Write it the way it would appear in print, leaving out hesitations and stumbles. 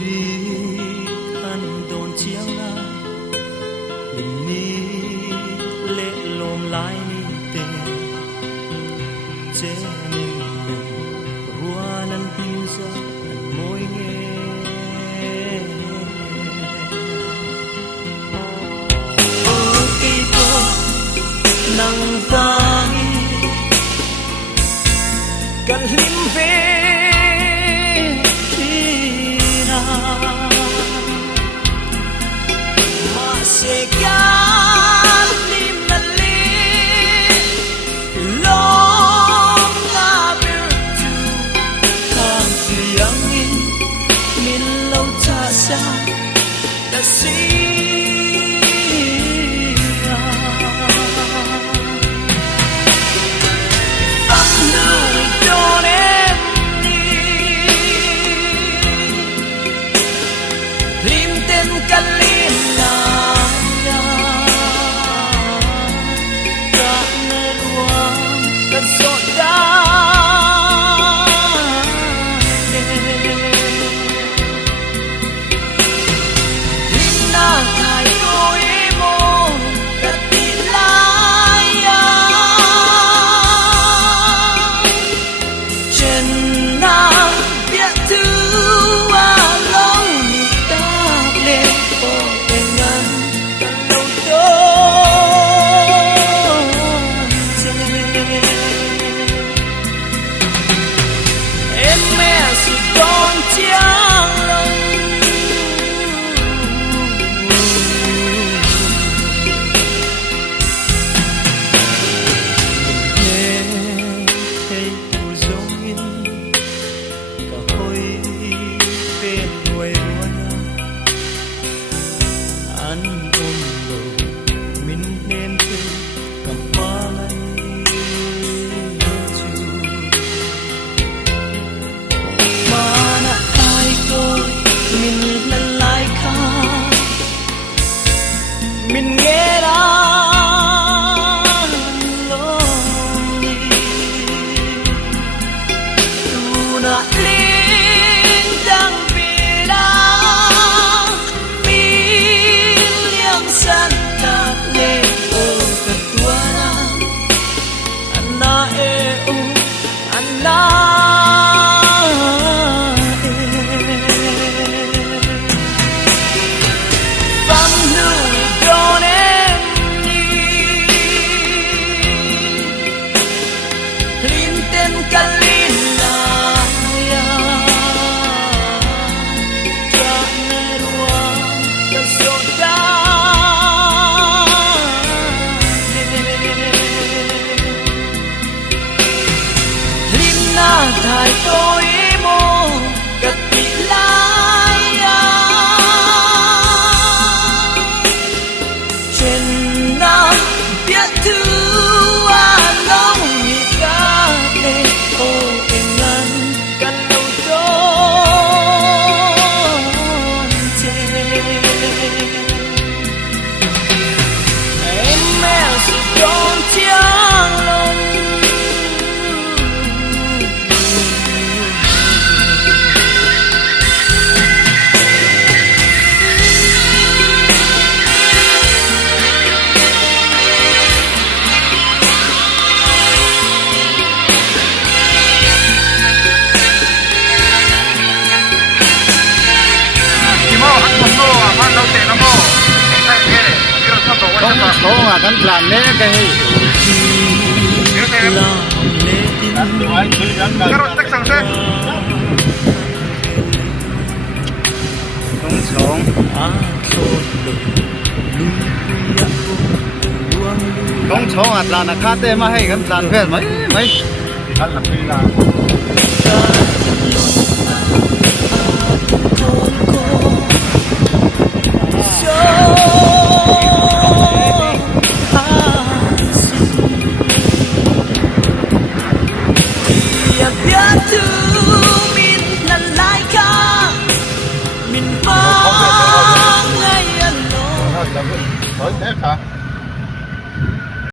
vì khăn đồn chiang la bình ni lệ lồm lái ni tê chế ninh nâng hoa nan tin ra ăn môi nghe ô cây tô nắng vàng cần lim về segan limali long ngabirtu kang tiangin min lâu cha sa da sia tâm lưu don em ni lim tên kalin mình nghe đang lonely tu na linh đang bị đau miliang san ta le o ketua ana e o ana thay tôi mô cất bị lai trên nào biết thứ lòng nhị ca để ô tình ngăn căn lâu trốn chê em mẹ sự trốn chiang lòng không số mà cắn làm nè cái không sống không sống à là khát tê mà hay cắn làm phết mấy mấy cắn làm phi là Hả?